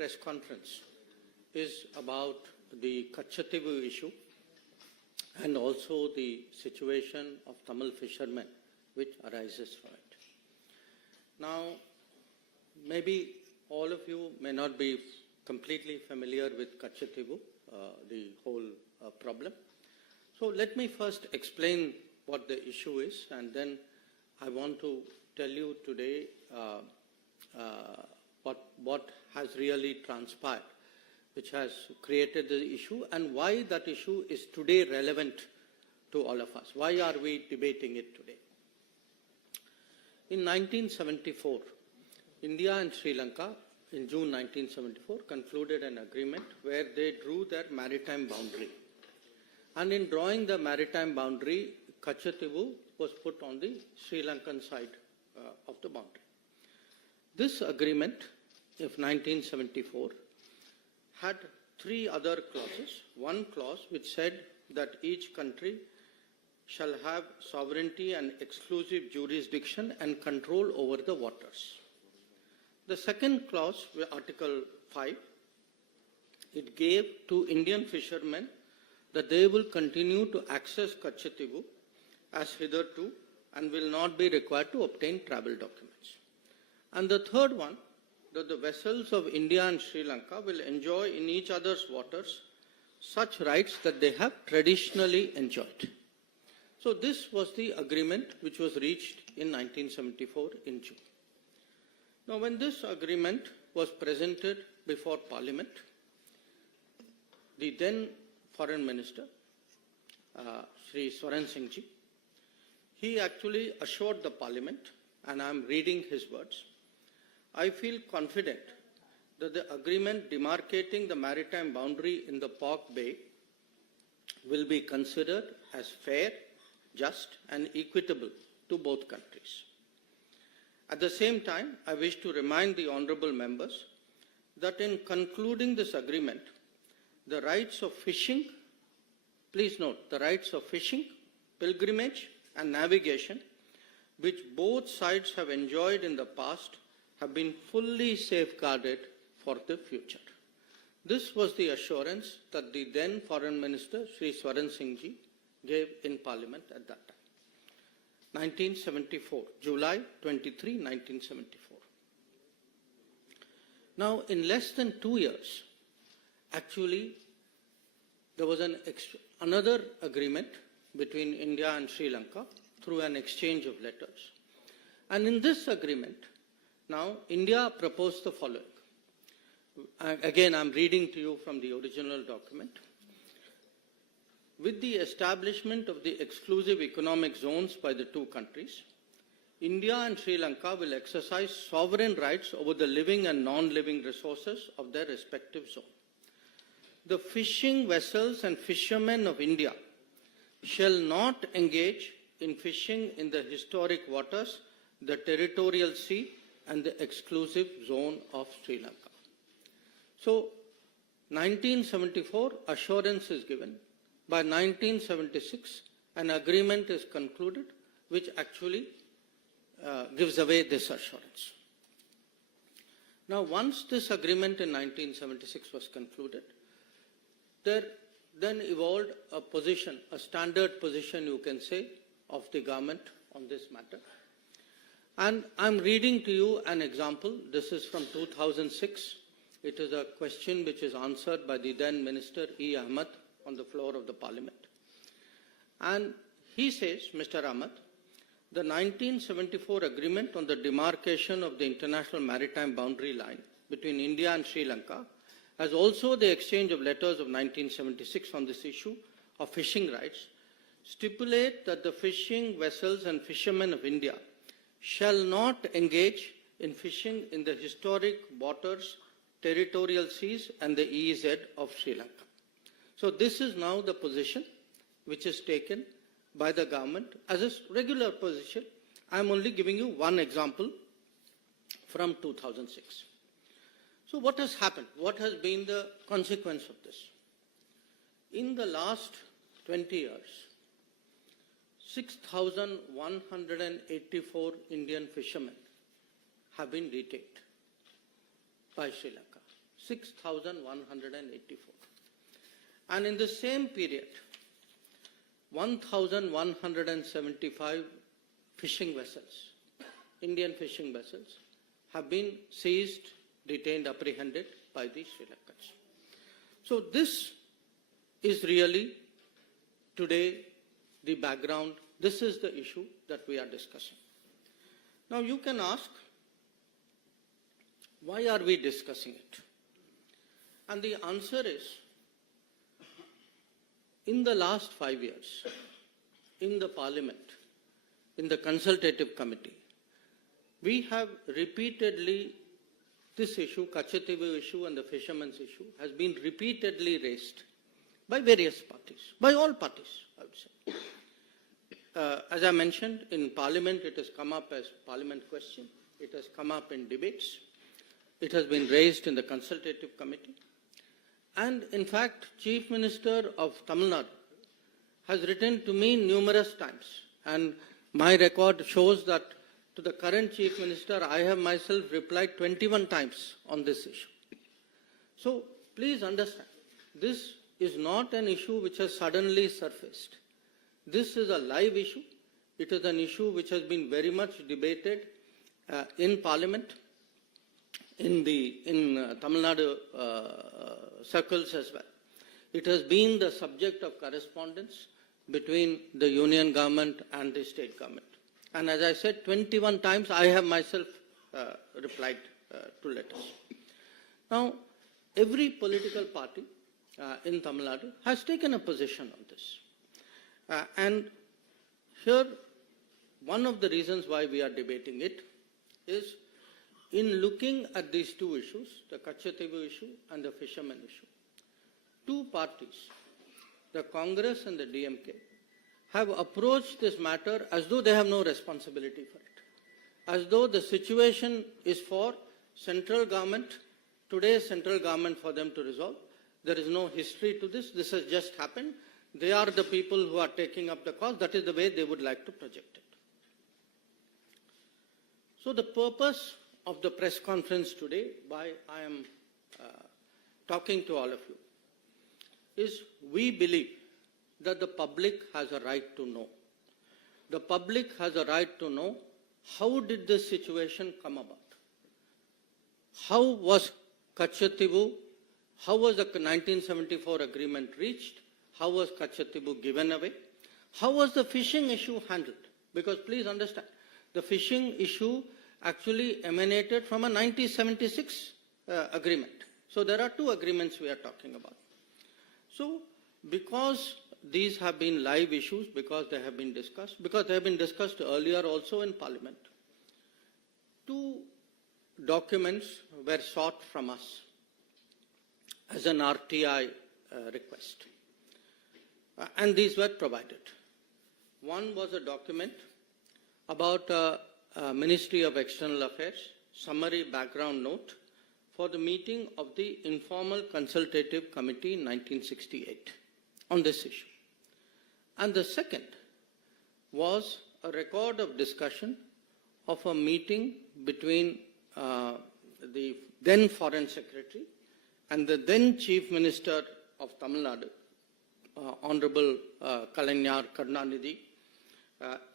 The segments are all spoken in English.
press conference is about the Katchatheevu issue and also the situation of Tamil fishermen which arises from it. Now, maybe all of you may not be completely familiar with Katchatheevu, the whole problem. So let me first explain what the issue is, and then I want to tell you today what has really transpired, which has created the issue, and why that issue is today relevant to all of us. Why are we debating it today? In 1974, India and Sri Lanka, in June 1974, concluded an agreement where they drew their maritime boundary. And in drawing the maritime boundary, Katchatheevu was put on the Sri Lankan side of the boundary. This agreement of 1974 had three other clauses. One clause which said that each country shall have sovereignty and exclusive jurisdiction and control over the waters. The second clause, Article 5, it gave to Indian fishermen that they will continue to access Katchatheevu as hitherto and will not be required to obtain travel documents. And the third one, that the vessels of India and Sri Lanka will enjoy in each other's waters such rights that they have traditionally enjoyed. So this was the agreement which was reached in 1974 in June. Now, when this agreement was presented before Parliament, the then Foreign Minister, Sri Swaran Singh ji, he actually assured the Parliament, and I am reading his words, I feel confident that the agreement demarcating the maritime boundary in the Park Bay will be considered as fair, just and equitable to both countries. At the same time, I wish to remind the honourable members that in concluding this agreement, the rights of fishing, please note, the rights of fishing, pilgrimage and navigation, which both sides have enjoyed in the past, have been fully safeguarded for the future. This was the assurance that the then Foreign Minister, Sri Swaran Singh ji, gave in Parliament at that time. 1974, July 23, 1974. Now, in less than 2 years, actually, there was another agreement between India and Sri Lanka through an exchange of letters. And in this agreement, now, India proposed the following. Again, I'm reading to you from the original document. With the establishment of the exclusive economic zones by the two countries, India and Sri Lanka will exercise sovereign rights over the living and non-living resources of their respective zone. The fishing vessels and fishermen of India shall not engage in fishing in the historic waters, the territorial sea, and the exclusive zone of Sri Lanka. So, 1974, assurance is given. By 1976, an agreement is concluded which actually gives away this assurance. Now, once this agreement in 1976 was concluded, there then evolved a position, a standard position, you can say, of the government on this matter. And I'm reading to you an example. This is from 2006. It is a question which is answered by the then Minister E. Ahmed on the floor of the Parliament. And he says, Mr. Ahmed, the 1974 agreement on the demarcation of the international maritime boundary line between India and Sri Lanka, as also the exchange of letters of 1976 on this issue of fishing rights, stipulate that the fishing vessels and fishermen of India shall not engage in fishing in the historic waters, territorial seas and the EEZ of Sri Lanka. So this is now the position which is taken by the government as a regular position. I am only giving you one example from 2006. So what has happened? What has been the consequence of this? In the last 20 years, 6,184 Indian fishermen have been detained by Sri Lanka. 6,184. And in the same period, 1,175 fishing vessels, Indian fishing vessels, have been seized, detained, apprehended by the Sri Lankans. So this is really today the background. This is the issue that we are discussing. Now you can ask, why are we discussing it? And the answer is, in the last 5 years, in the Parliament, in the Consultative Committee, we have repeatedly, this issue, Katchatheevu issue and the fishermen's issue, has been repeatedly raised by various parties, by all parties, I would say. As I mentioned, in Parliament, it has come up as Parliament question. It has come up in debates. It has been raised in the Consultative Committee. And in fact, Chief Minister of Tamil Nadu has written to me numerous times. And my record shows that to the current Chief Minister, I have myself replied 21 times on this issue. So please understand, this is not an issue which has suddenly surfaced. This is a live issue. It is an issue which has been very much debated in Parliament, in Tamil Nadu circles as well. It has been the subject of correspondence between the union government and the state government. And as I said, 21 times I have myself replied to letters. Now, every political party in Tamil Nadu has taken a position on this. And here, one of the reasons why we are debating it is, in looking at these two issues, the Katchatheevu issue and the fishermen issue, two parties, the Congress and the DMK, have approached this matter as though they have no responsibility for it, as though the situation is for central government, today's central government, for them to resolve. There is no history to this. This has just happened. They are the people who are taking up the cause. That is the way they would like to project it. So the purpose of the press conference today, why I am talking to all of you, is we believe that the public has a right to know. The public has a right to know, how did this situation come about? How was Katchatheevu, how was the 1974 agreement reached? How was Katchatheevu given away? How was the fishing issue handled? Because please understand, the fishing issue actually emanated from a 1976 agreement. So there are two agreements we are talking about. So because these have been live issues, because they have been discussed earlier also in Parliament, two documents were sought from us as an RTI request. And these were provided. One was a document about Ministry of External Affairs, summary background note for the meeting of the Informal Consultative Committee in 1968 on this issue. And the second was a record of discussion of a meeting between the then Foreign Secretary and the then Chief Minister of Tamil Nadu, Honorable Kalaignar Karunanidhi,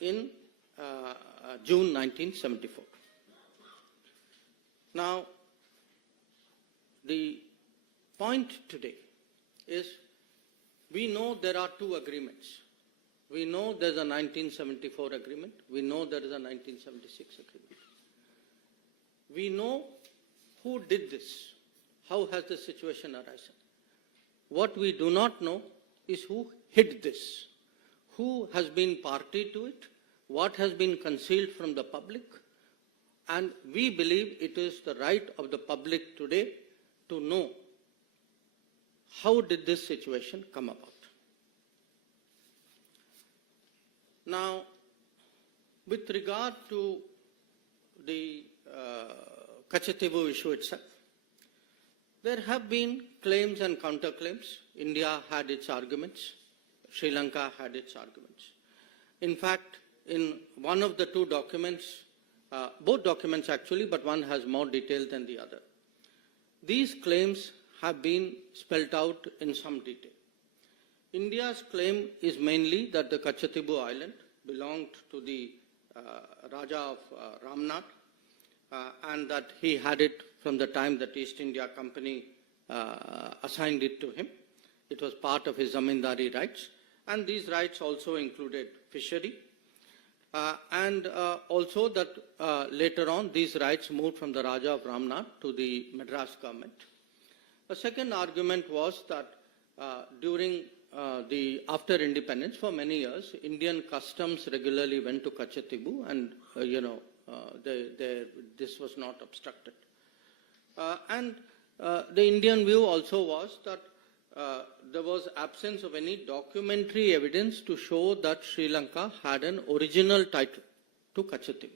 in June 1974. Now, the point today is, we know there are two agreements. We know there's a 1974 agreement. We know there is a 1976 agreement. We know who did this. How has the situation arisen? What we do not know is who hid this, who has been party to it, what has been concealed from the public, and we believe it is the right of the public today to know how did this situation come about. Now, with regard to the Katchatheevu issue itself, there have been claims and counterclaims. India had its arguments. Sri Lanka had its arguments. In fact, in one of the two documents, both documents actually, but one has more detail than the other, these claims have been spelled out in some detail. India's claim is mainly that the Katchatheevu Island belonged to the Raja of Ramnath and that he had it from the time that East India Company assigned it to him. It was part of his zamindari rights, and these rights also included fishery, and also that later on these rights moved from the Raja of Ramnath to the Madras government. A second argument was that during after independence, for many years, Indian customs regularly went to Katchatheevu, and this was not obstructed. And the Indian view also was that there was absence of any documentary evidence to show that Sri Lanka had an original title to Katchatheevu.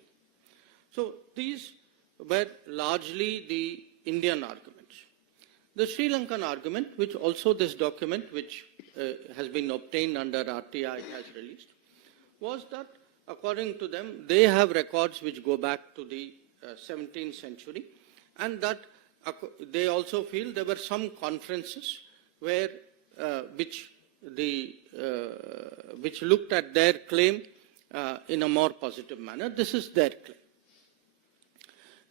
So these were largely the Indian arguments. The Sri Lankan argument, which also this document, which has been obtained under RTI, has released, was that according to them, they have records which go back to the 17th century, and that they also feel there were some conferences where which looked at their claim in a more positive manner. This is their claim.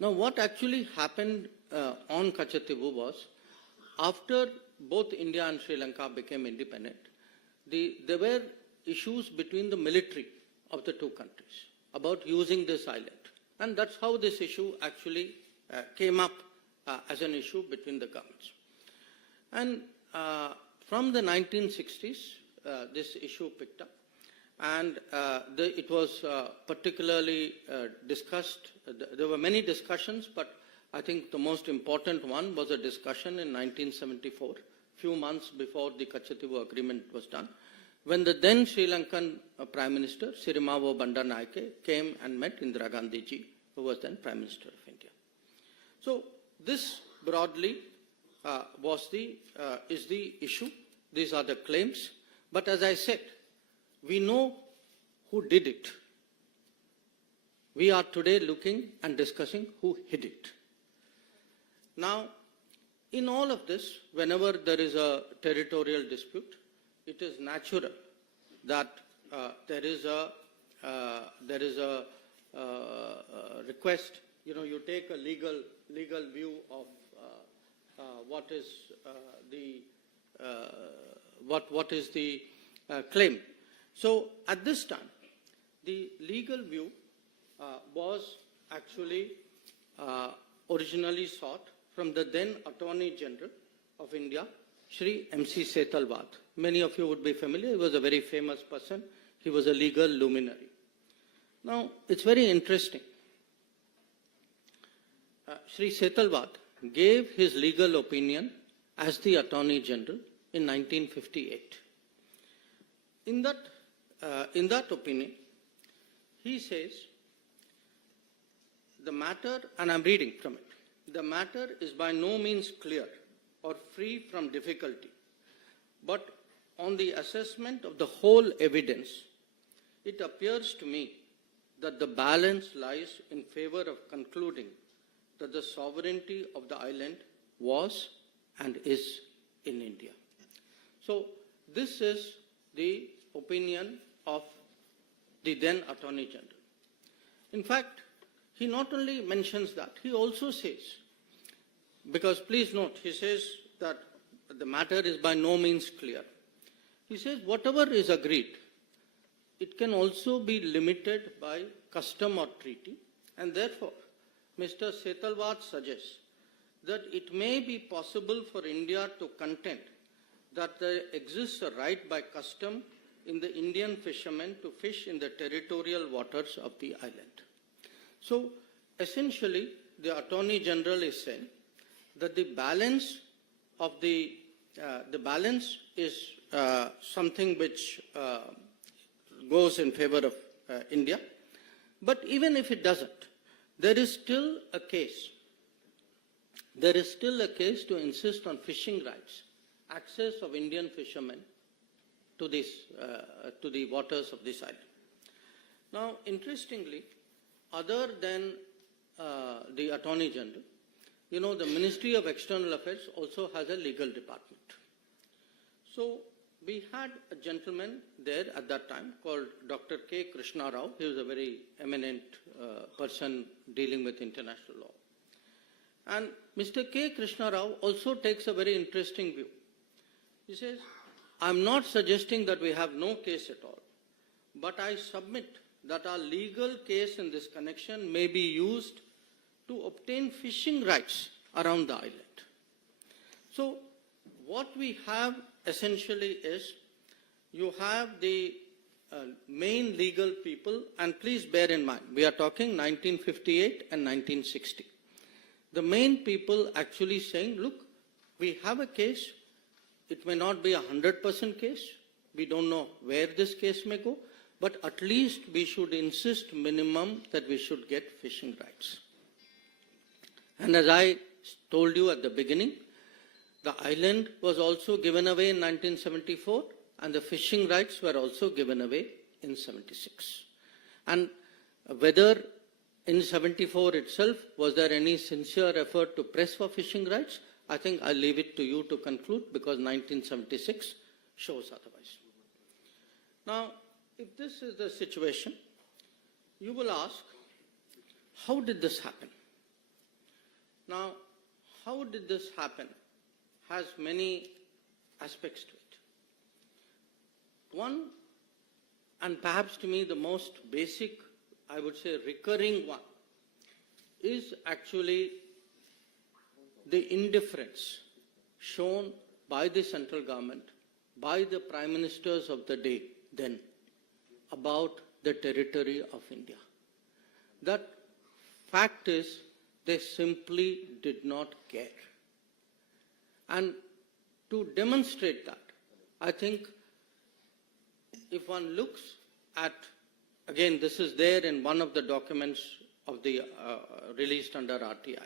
Now, what actually happened on Katchatheevu was, after both India and Sri Lanka became independent, there were issues between the military of the two countries about using this island. And that's how this issue actually came up as an issue between the governments. And from the 1960s, this issue picked up. And it was particularly discussed. There were many discussions, but I think the most important one was a discussion in 1974, few months before the Katchatheevu Agreement was done, when the then Sri Lankan Prime Minister, Sirimavo Bandaranaike, came and met Indira Gandhi ji, who was then Prime Minister of India. So this broadly is the issue. These are the claims. But as I said, we know who did it. We are today looking and discussing who hid it. Now, in all of this, whenever there is a territorial dispute, it is natural that there is a request. You take a legal view of what is the claim. So at this time, the legal view was actually originally sought from the then Attorney General of India, Shri M.C. Setalvad. Many of you would be familiar. He was a very famous person. He was a legal luminary. Now, it's very interesting. Shri Setalvad gave his legal opinion as the Attorney General in 1958. In that opinion, he says, the matter, and I'm reading from it, the matter is by no means clear or free from difficulty, but on the assessment of the whole evidence, it appears to me that the balance lies in favor of concluding that the sovereignty of the island was and is in India. So this is the opinion of the then Attorney General. In fact, he not only mentions that, he also says, because please note, he says that the matter is by no means clear. He says whatever is agreed, it can also be limited by custom or treaty, and therefore Mr. Setalvad suggests that it may be possible for India to contend that there exists a right by custom in the Indian fishermen to fish in the territorial waters of the island. So essentially, the Attorney General is saying that the balance is something which goes in favor of India. But even if it doesn't, there is still a case. There is still a case to insist on fishing rights, access of Indian fishermen to the waters of this island. Now, interestingly, other than the Attorney General, you know, the Ministry of External Affairs also has a legal department. So we had a gentleman there at that time called Dr. K. Krishna Rao. He was a very eminent person dealing with international law. And Mr. K. Krishna Rao also takes a very interesting view. He says, I'm not suggesting that we have no case at all, but I submit that our legal case in this connection may be used to obtain fishing rights around the island. So what we have essentially is, you have the main legal people, and please bear in mind, we are talking 1958 and 1960. The main people actually saying, look, we have a case, it may not be 100% case, we don't know where this case may go, but at least we should insist minimum that we should get fishing rights. And as I told you at the beginning, the island was also given away in 1974, and the fishing rights were also given away in 76. And whether in 74 itself, was there any sincere effort to press for fishing rights? I think I'll leave it to you to conclude, because 1976 shows otherwise. Now, if this is the situation, you will ask, how did this happen? Now, how did this happen has many aspects to it. One, and perhaps to me the most basic, I would say recurring one, is actually the indifference shown by the central government, by the prime ministers of the day then, about the territory of India. That fact is, they simply did not care. And to demonstrate that, I think if one looks at, again, this is there in one of the documents of the released under RTI.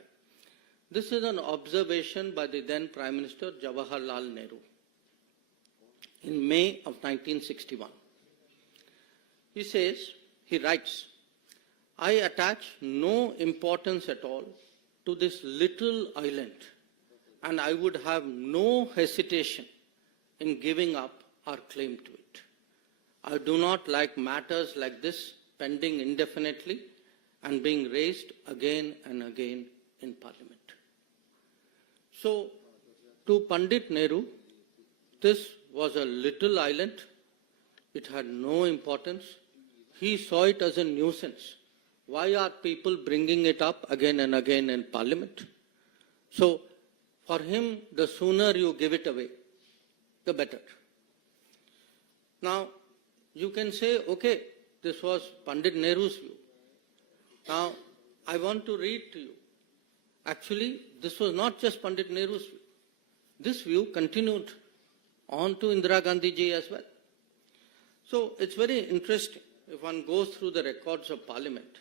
This is an observation by the then Prime Minister Jawaharlal Nehru in May of 1961. He says, he writes, I attach no importance at all to this little island, and I would have no hesitation in giving up our claim to it. I do not like matters like this pending indefinitely and being raised again and again in Parliament. So, to Pandit Nehru, this was a little island. It had no importance. He saw it as a nuisance. Why are people bringing it up again and again in Parliament? So, for him, the sooner you give it away, the better. Now, you can say, okay, this was Pandit Nehru's view. Now, I want to read to you. Actually, this was not just Pandit Nehru's view. This view continued on to Indira Gandhi ji as well. So, it's very interesting. If one goes through the records of Parliament,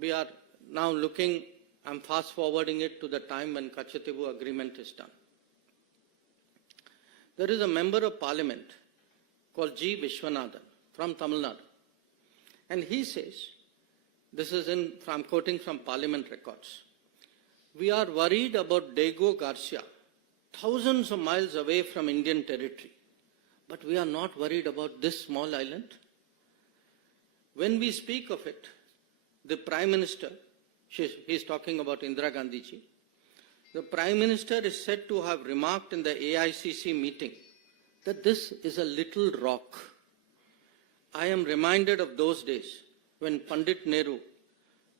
we are now looking, I'm fast forwarding it to the time when Katchatheevu agreement is done. There is a member of Parliament called G. Vishwanathan from Tamil Nadu. And he says, this is I'm quoting from Parliament records, we are worried about Diego Garcia, thousands of miles away from Indian territory, but we are not worried about this small island. When we speak of it, the Prime Minister, he's talking about Indira Gandhi ji, the Prime Minister is said to have remarked in the AICC meeting that this is a little rock. I am reminded of those days when Pandit Nehru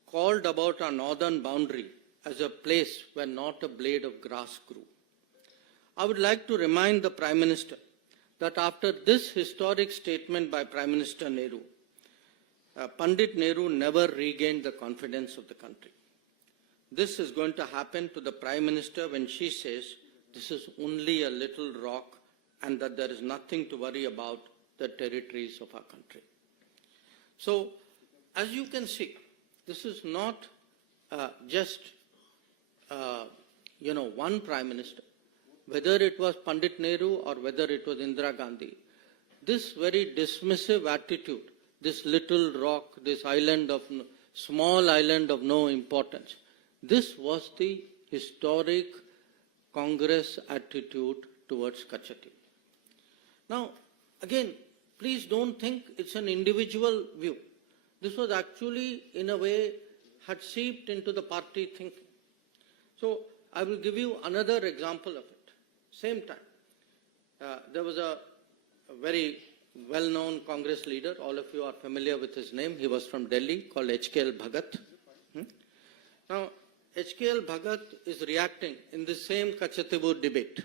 called about our northern boundary as a place where not a blade of grass grew. I would like to remind the Prime Minister that after this historic statement by Prime Minister Nehru, Pandit Nehru never regained the confidence of the country. This is going to happen to the Prime Minister when she says this is only a little rock and that there is nothing to worry about the territories of our country. So, as you can see, this is not just one Prime Minister, whether it was Pandit Nehru or whether it was Indira Gandhi. This very dismissive attitude, this little rock, this island of small island of no importance, this was the historic Congress attitude towards Katchatheevu. Now, again, please don't think it's an individual view. This was actually, in a way, had seeped into the party thinking. So, I will give you another example of it. Same time, there was a very well-known Congress leader, all of you are familiar with his name, he was from Delhi, called HKL Bhagat. Now, HKL Bhagat is reacting in the same Katchatheevu debate.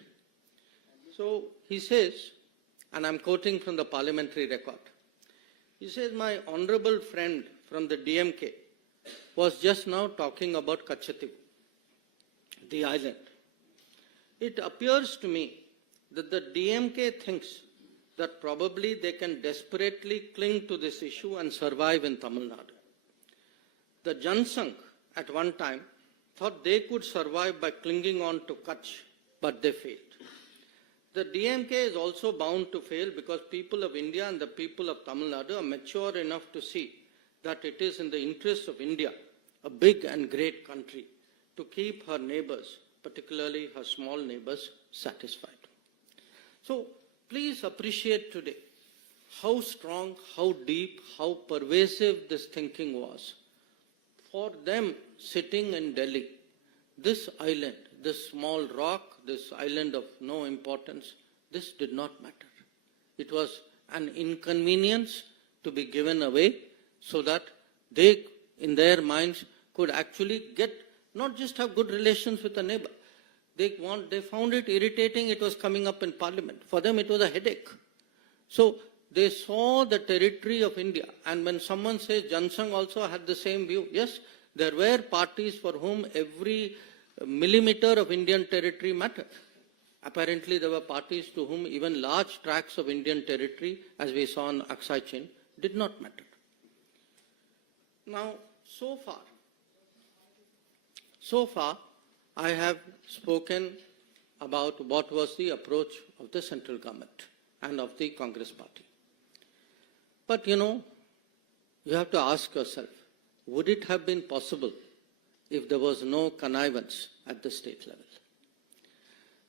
So, he says, and I'm quoting from the parliamentary record, he says, my honorable friend from the DMK was just now talking about Katchatheevu, the island. It appears to me that the DMK thinks that probably they can desperately cling to this issue and survive in Tamil Nadu. The Jansangh at one time thought they could survive by clinging on to Kutch, but they failed. The DMK is also bound to fail because people of India and the people of Tamil Nadu are mature enough to see that it is in the interest of India, a big and great country, to keep her neighbors, particularly her small neighbors, satisfied. So, please appreciate today how strong, how deep, how pervasive this thinking was. For them sitting in Delhi, this island, this small rock, this island of no importance, this did not matter. It was an inconvenience to be given away so that they, in their minds, could actually get, not just have good relations with a neighbor. They found it irritating, it was coming up in parliament. For them, it was a headache. So, they saw the territory of India. And when someone says Jansangh also had the same view, yes, there were parties for whom every millimeter of Indian territory mattered. Apparently, there were parties to whom even large tracts of Indian territory, as we saw on Aksai Chin, did not matter. Now, so far, I have spoken about what was the approach of the central government and of the Congress party. But you have to ask yourself, would it have been possible if there was no connivance at the state level?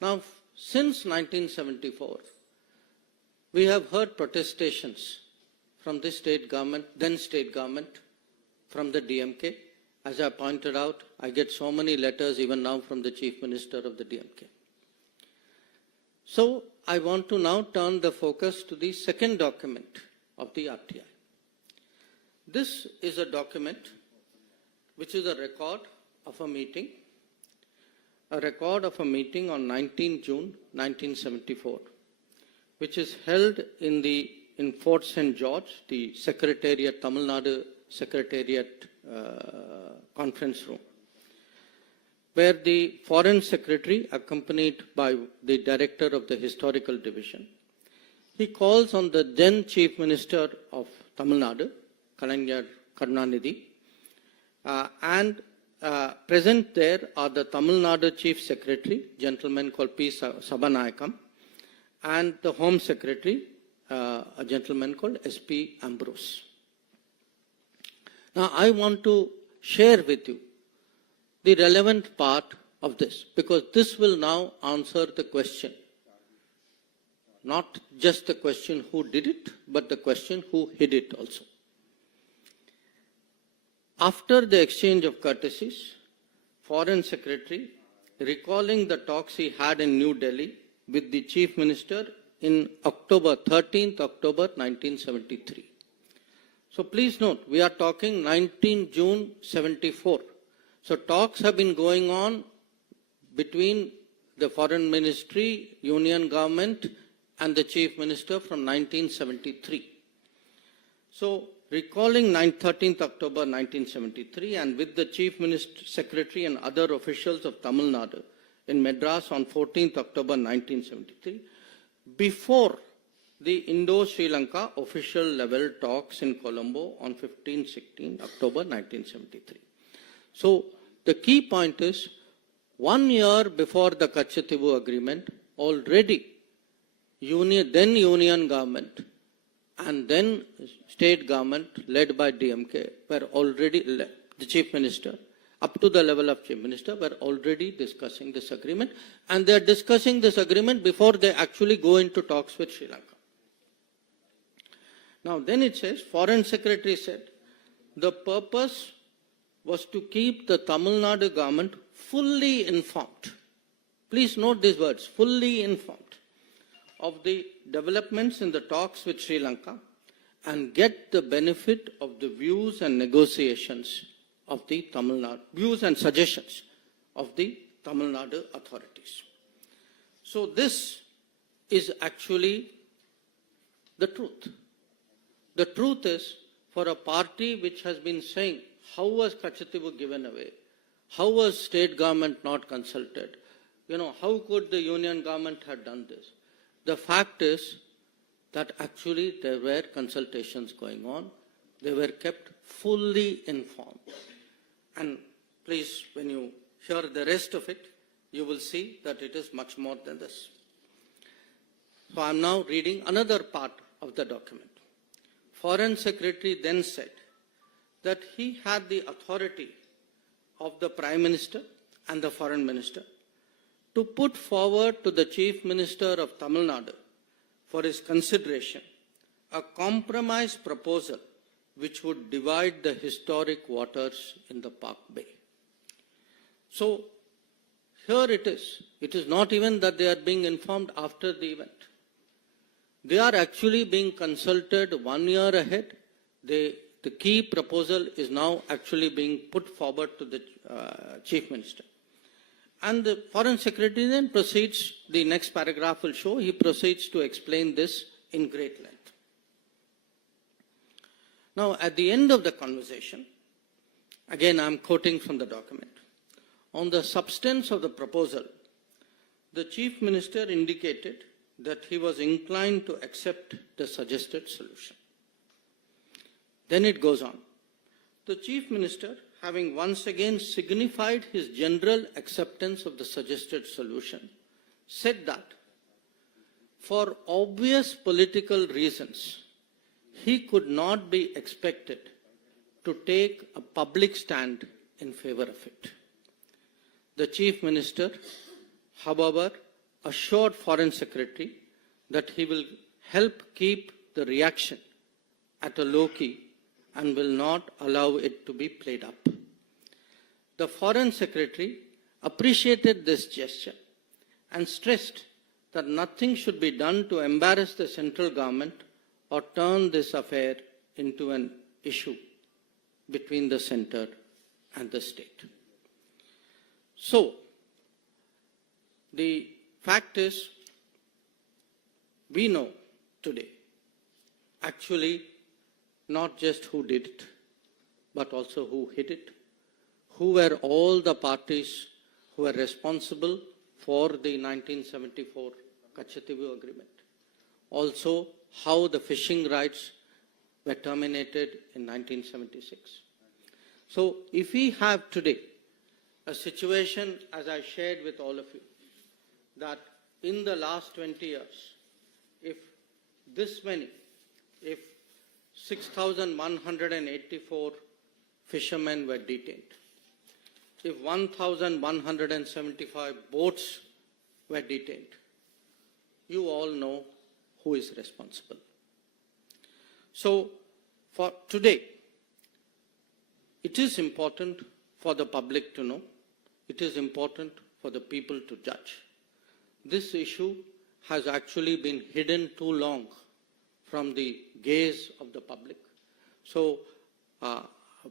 Now, since 1974, we have heard protestations from the state government, then state government, from the DMK. As I pointed out, I get so many letters even now from the Chief Minister of the DMK. So, I want to now turn the focus to the second document of the RTI. This is a document which is a record of a meeting on 19 June 1974, which is held in Fort St. George, the Secretariat, Tamil Nadu Secretariat conference room, where the Foreign Secretary, accompanied by the Director of the Historical Division, he calls on the then Chief Minister of Tamil Nadu, Kalaignar Karunanidhi, and present there are the Tamil Nadu Chief Secretary, gentleman called P. Sabanayakam, and the Home Secretary, a gentleman called S.P. Ambrose. Now, I want to share with you the relevant part of this, because this will now answer the question. Not just the question who did it, but the question who hid it also. After the exchange of courtesies, Foreign Secretary, recalling the talks he had in New Delhi with the Chief Minister in 13th October 1973. So please note, we are talking 19 June 74. So talks have been going on between the Foreign Ministry, Union Government, and the Chief Minister from 1973. So, recalling 13th October 1973 and with the Chief Minister, Secretary and other officials of Tamil Nadu in Madras on 14th October 1973, before the Indo-Sri Lanka official level talks in Colombo on 15-16 October 1973. So, the key point is, 1 year before the Katchatheevu agreement, already then Union government and then state government led by DMK were already, the Chief Minister, up to the level of Chief Minister, were already discussing this agreement. And they are discussing this agreement before they actually go into talks with Sri Lanka. Now, then it says, Foreign Secretary said, the purpose was to keep the Tamil Nadu government fully informed. Please note these words, fully informed of the developments in the talks with Sri Lanka and get the benefit of the views and negotiations of the Tamil Nadu, views and suggestions of the Tamil Nadu authorities. So this is actually the truth. The truth is, for a party which has been saying, how was Katchatheevu given away? How was state government not consulted? How could the union government have done this? The fact is that actually there were consultations going on. They were kept fully informed. And please, when you hear the rest of it, you will see that it is much more than this. So I am now reading another part of the document. Foreign Secretary then said that he had the authority of the Prime Minister and the Foreign Minister to put forward to the Chief Minister of Tamil Nadu for his consideration a compromise proposal which would divide the historic waters in the Park Bay. So here it is. It is not even that they are being informed after the event. They are actually being consulted 1 year ahead. The key proposal is now actually being put forward to the Chief Minister. And the Foreign Secretary then proceeds, the next paragraph will show, he proceeds to explain this in great length. Now, at the end of the conversation, again I am quoting from the document, on the substance of the proposal, the Chief Minister indicated that he was inclined to accept the suggested solution. Then it goes on. The Chief Minister, having once again signified his general acceptance of the suggested solution, said that for obvious political reasons, he could not be expected to take a public stand in favor of it. The Chief Minister, however, assured Foreign Secretary that he will help keep the reaction at a low key and will not allow it to be played up. The Foreign Secretary appreciated this gesture and stressed that nothing should be done to embarrass the central government or turn this affair into an issue between the center and the state. So, the fact is, we know today actually not just who did it, but also who hid it, who were all the parties who were responsible for the 1974 Katchatheevu Agreement. Also, how the fishing rights were terminated in 1976. So, if we have today a situation, as I shared with all of you, that in the last 20 years, if this many, if 6,184 fishermen were detained, if 1,175 boats were detained, you all know who is responsible. So, for today, it is important for the public to know, it is important for the people to judge. This issue has actually been hidden too long from the gaze of the public. So,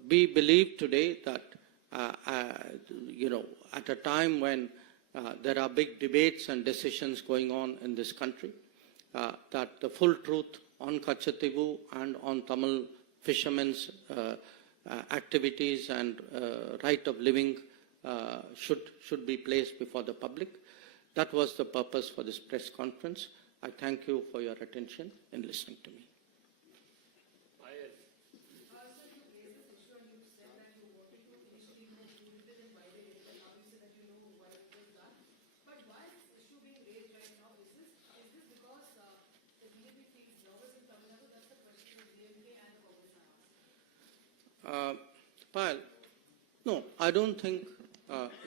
we believe today that, at a time when there are big debates and decisions going on in this country, that the full truth on Katchatheevu and on Tamil fishermen's activities and right of living should be placed before the public. That was the purpose for this press conference. I thank you for your attention in listening to me. Payal, no, I I don't think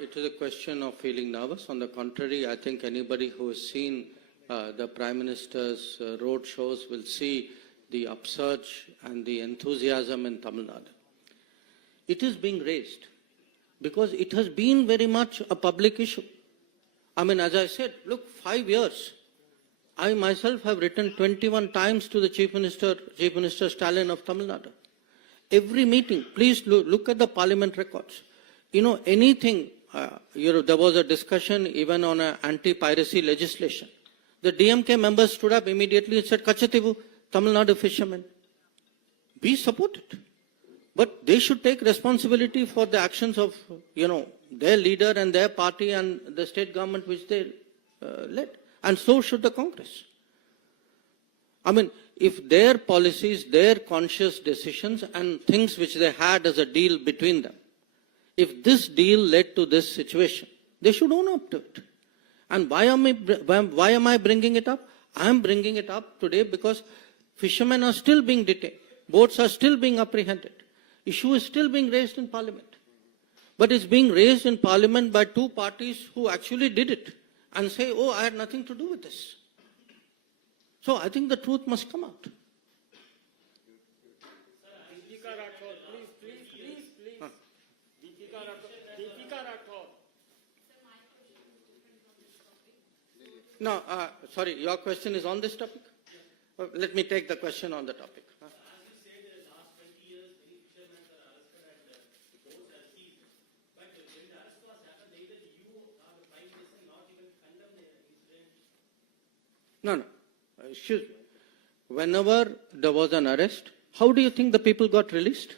it is a question of feeling nervous. On the contrary, I think anybody who has seen the Prime Minister's road shows will see the upsurge and the enthusiasm in Tamil Nadu. It is being raised because it has been very much a public issue. I mean, as I said, look, 5 years. I myself have written 21 times to the Chief Minister Stalin of Tamil Nadu. Every meeting, please look at the parliament records. You know, anything, there was a discussion even on an anti-piracy legislation. The DMK members stood up immediately and said, Katchatheevu, Tamil Nadu fishermen, we support it. But they should take responsibility for the actions of, their leader and their party and the state government which they led. And so should the Congress. I mean, if their policies, their conscious decisions and things which they had as a deal between them, if this deal led to this situation, they should own up to it. And why am I bringing it up? I am bringing it up today because fishermen are still being detained. Boats are still being apprehended. Issue is still being raised in Parliament. But it's being raised in Parliament by two parties who actually did it and say, oh, I had nothing to do with this. So I think the truth must come out. No, sorry, your question is on this topic? Let me take the question on the topic. No. Excuse me. Whenever there was an arrest, how do you think the people got released?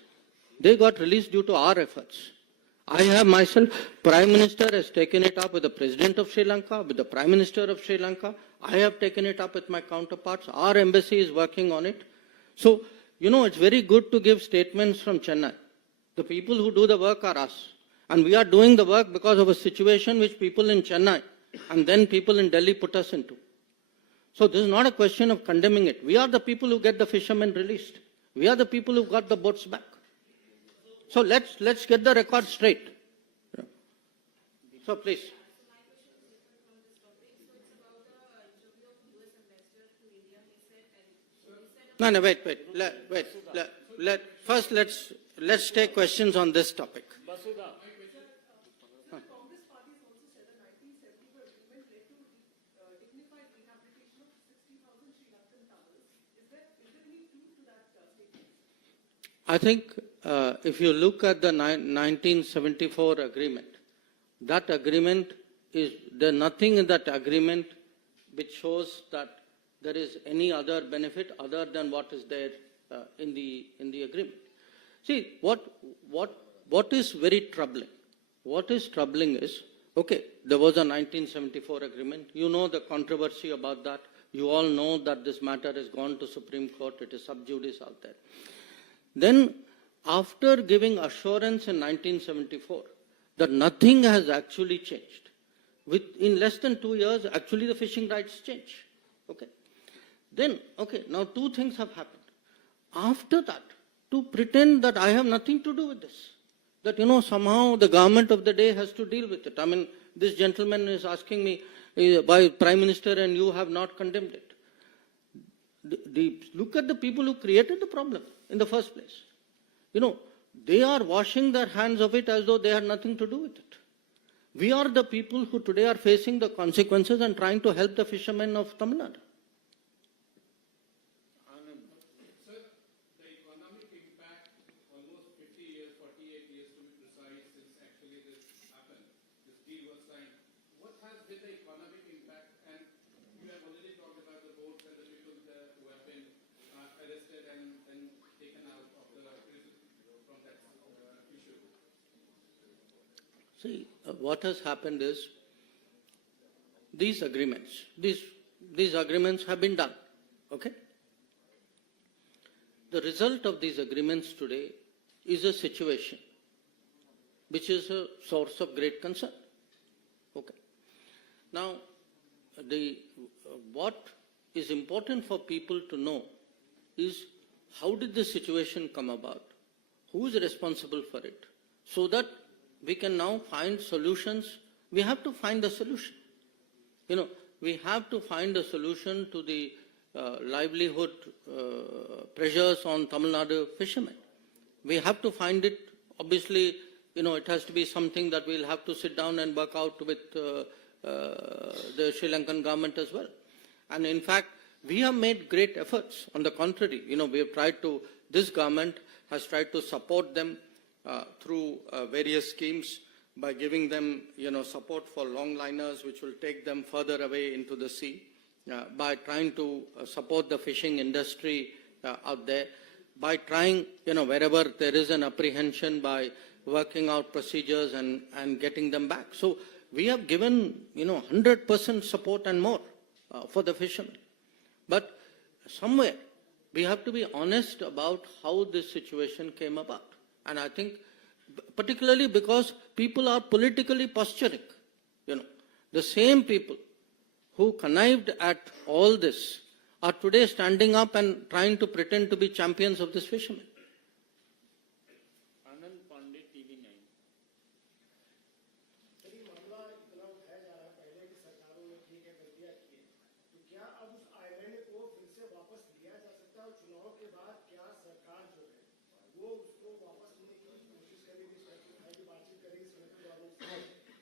They got released due to our efforts. I have myself, Prime Minister has taken it up with the President of Sri Lanka, with the Prime Minister of Sri Lanka. I have taken it up with my counterparts. Our embassy is working on it. So, it's very good to give statements from Chennai. The people who do the work are us. And we are doing the work because of a situation which people in Chennai and then people in Delhi put us into. So this is not a question of condemning it. We are the people who get the fishermen released. We are the people who got the boats back. So let's get the record straight. So please. No, wait. First, let's take questions on this topic. I think if you look at the 1974 agreement, that agreement there's nothing in that agreement which shows that there is any other benefit other than what is there in the agreement. See, what is very troubling? What is troubling is, okay, there was a 1974 agreement. You know the controversy about that. You all know that this matter has gone to Supreme Court. It is sub judice out there. Then, after giving assurance in 1974 that nothing has actually changed, in less than 2 years, actually the fishing rights change. Okay. Then, now two things have happened. After that, to pretend that I have nothing to do with this, that, somehow the government of the day has to deal with it. I mean, this gentleman is asking me, why Prime Minister and you have not condemned it. Look at the people who created the problem in the first place. They are washing their hands of it as though they had nothing to do with it. We are the people who today are facing the consequences and trying to help the fishermen of Tamil Nadu. Sir, the economic impact, almost 50 years, 48 years to be precise, since actually this happened, this deal was signed. What has been the economic impact? And you have already talked about the boats and the people there who have been arrested and taken out of the prison from that issue. See, what has happened is these agreements have been done. Okay? The result of these agreements today is a situation which is a source of great concern. Okay. Now, what is important for people to know is how did this situation come about? Who is responsible for it? So that we can now find solutions. We have to find a solution. We have to find a solution to the livelihood pressures on Tamil Nadu fishermen. We have to find it. Obviously, it has to be something that we'll have to sit down and work out with the Sri Lankan government as well. And in fact, we have made great efforts. On the contrary, we have tried to, this government has tried to support them through various schemes by giving them, support for longliners, which will take them further away into the sea, by trying to support the fishing industry out there, by trying, wherever there is an apprehension, by working out procedures and getting them back. So we have given, 100% support and more for the fishermen. But somewhere we have to be honest about how this situation came about. And I think particularly because people are politically posturing. The same people who connived at all this are today standing up and trying to pretend to be champions of this fisherman.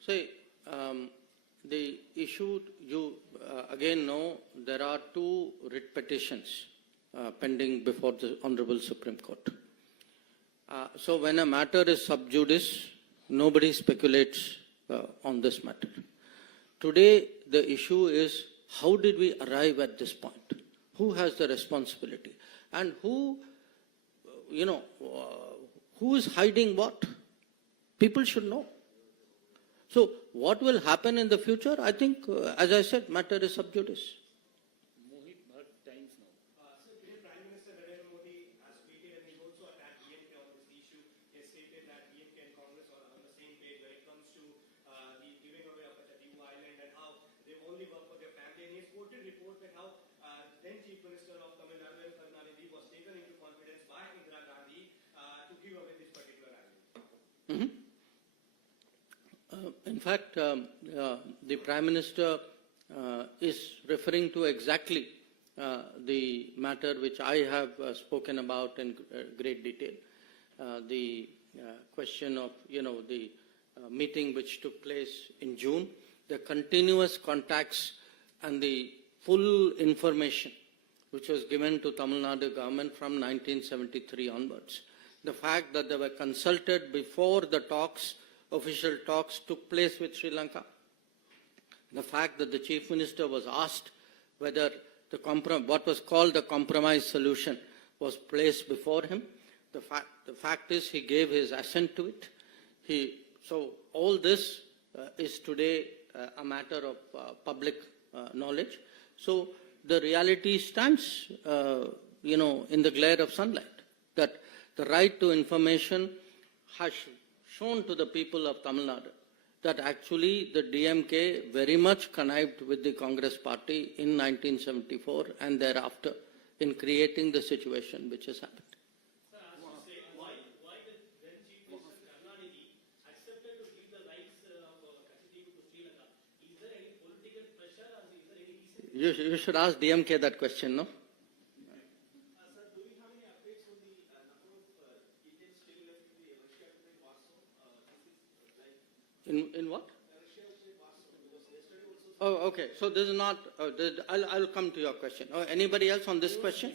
See, the issue, you again know, there are two writ petitions pending before the Honorable Supreme Court. So when a matter is sub judice, nobody speculates on this matter. Today, the issue is, how did we arrive at this point? Who has the responsibility? And who is hiding what? People should know. So what will happen in the future? I think, as I said, matter is sub judice. Sir, today Prime Minister Narendra Modi has tweeted and he also attacked DMK on this issue. He has stated that DMK and Congress are on the same page when it comes to the giving away of Katchatheevu Island and how they only work for their family. And he has quoted reports that how then Chief Minister of Tamil Nadu, Karnataka, was taken into confidence by Indira Gandhi to give away this particular island. Mm-hmm. In fact, the Prime Minister is referring to exactly the matter which I have spoken about in great detail. The question of, the meeting which took place in June, the continuous contacts and the full information which was given to Tamil Nadu government from 1973 onwards. The fact that they were consulted before the talks, official talks took place with Sri Lanka. The fact that the Chief Minister was asked whether what was called the compromise solution was placed before him. The fact is he gave his assent to it. So all this is today a matter of public knowledge. So the reality stands, in the glare of sunlight, that the right to information has shown to the people of Tamil Nadu that actually the DMK very much connived with the Congress party in 1974 and thereafter in creating the situation which has happened. Sir, I asked to say, why did then Chief Minister Karnataka accepted to give the rights of Katchatheevu to Sri Lanka? Is there any political pressure or is there any reason? You should ask DMK that question, no? Sir, do we have any updates on the number of Indians still left in the Russia today, Warsaw? In what? Russia today, Warsaw, because yesterday also. Oh, okay. So this is not. I'll come to your question. Anybody else on this question?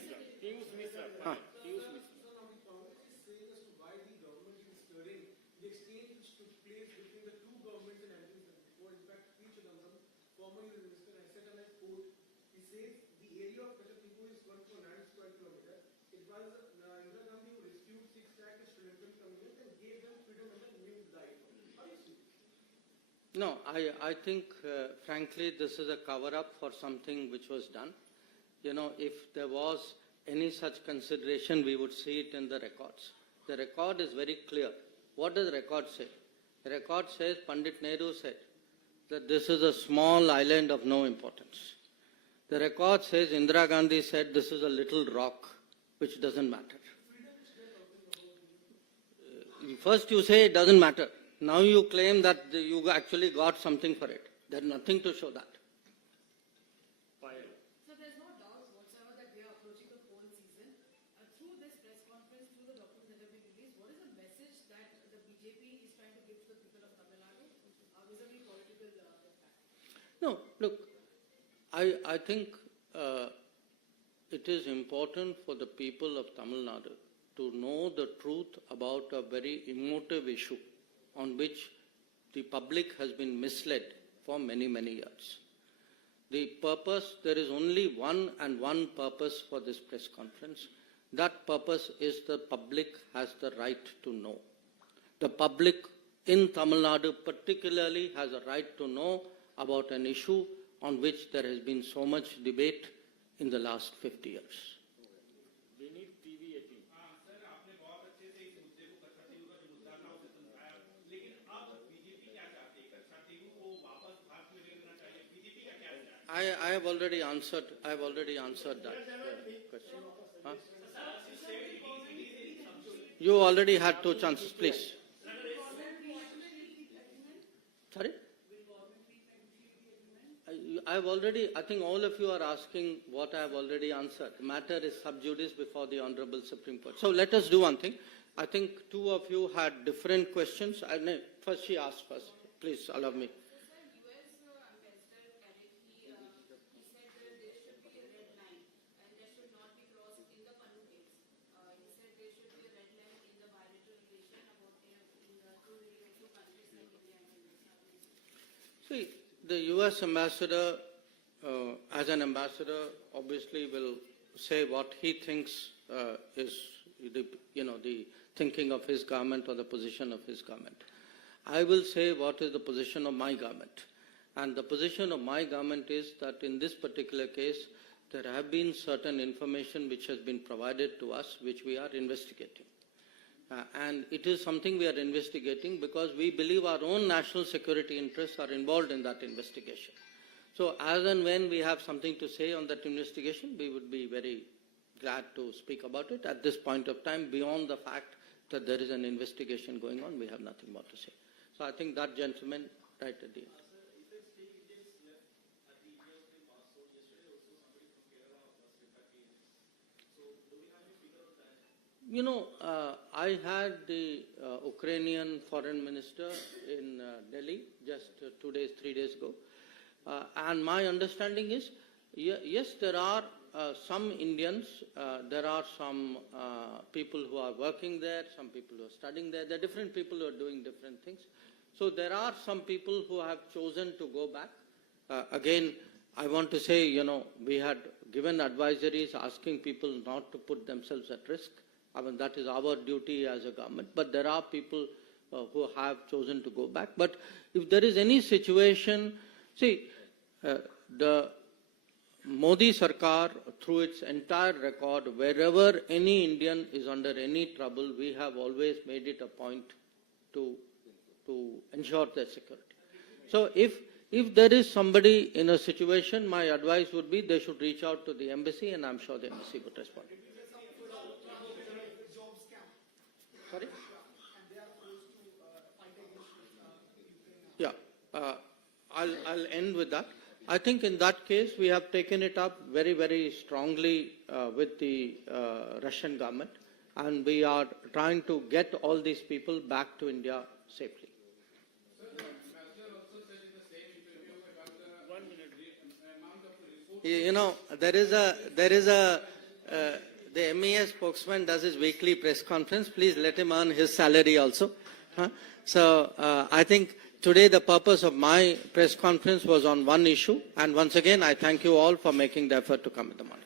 Huh. No, I think, frankly, this is a cover-up for something which was done. If there was any such consideration, we would see it in the records. The record is very clear. What does the record say? The record says, Pandit Nehru said that this is a small island of no importance. The record says Indira Gandhi said this is a little rock which doesn't matter. First you say it doesn't matter. Now you claim that you actually got something for it. There's nothing to show that. So there's no doubt whatsoever that we are approaching the poll season. Through this press conference, through the documents that have been released, what is the message that the BJP is trying to give to the people of Tamil Nadu vis-a-vis political impact? No, look, I think it is important for the people of Tamil Nadu to know the truth about a very emotive issue on which the public has been misled for many, many years. The purpose, there is only one and one purpose for this press conference. That purpose is the public has the right to know. The public in Tamil Nadu particularly has a right to know about an issue on which there has been so much debate in the last 50 years. We need TV 18. Sir आपने बहुत अच्छे से इस मुद्दे को कच्छाथीवू का जो मुद्दा था उसे समझाया, लेकिन अब बीजेपी क्या चाहती है? कच्छाथीवू को वापस भारत में लेना चाहिए, बीजेपी का क्या चाहती है? I have already answered that question. Huh? You already had two chances, please. Sorry? I think all of you are asking what I have already answered. The matter is sub judice before the Honorable Supreme Court. So let us do one thing. I think two of you had different questions. First she asked first. Please allow me. See, the U.S. ambassador, as an ambassador, obviously will say what he thinks is the thinking of his government or the position of his government. I will say what is the position of my government. And the position of my government is that in this particular case, there have been certain information which has been provided to us, which we are investigating. And it is something we are investigating because we believe our own national security interests are involved in that investigation. So as and when we have something to say on that investigation, we would be very glad to speak about it. At this point of time, beyond the fact that there is an investigation going on, we have nothing more to say. So I think that gentleman right at the end. You know, I had the Ukrainian foreign minister in Delhi just 2 days, 3 days ago. And my understanding is, yes, there are some Indians, there are some people who are working there, some people who are studying there. There are different people who are doing different things. So there are some people who have chosen to go back. Again, I want to say, we had given advisories asking people not to put themselves at risk. I mean, that is our duty as a government. But there are people who have chosen to go back. But if there is any situation, see, the Modi Sarkar, through its entire record, wherever any Indian is under any trouble, we have always made it a point to ensure their security. So if there is somebody in a situation, my advice would be they should reach out to the embassy, and I'm sure the embassy would respond. Sorry? Yeah, I'll end with that. I think in that case, we have taken it up very, very strongly with the Russian government, and we are trying to get all these people back to India safely. The MES spokesman does his weekly press conference. Please let him earn his salary also. So I think today the purpose of my press conference was on one issue. And once again, I thank you all for making the effort to come in the morning.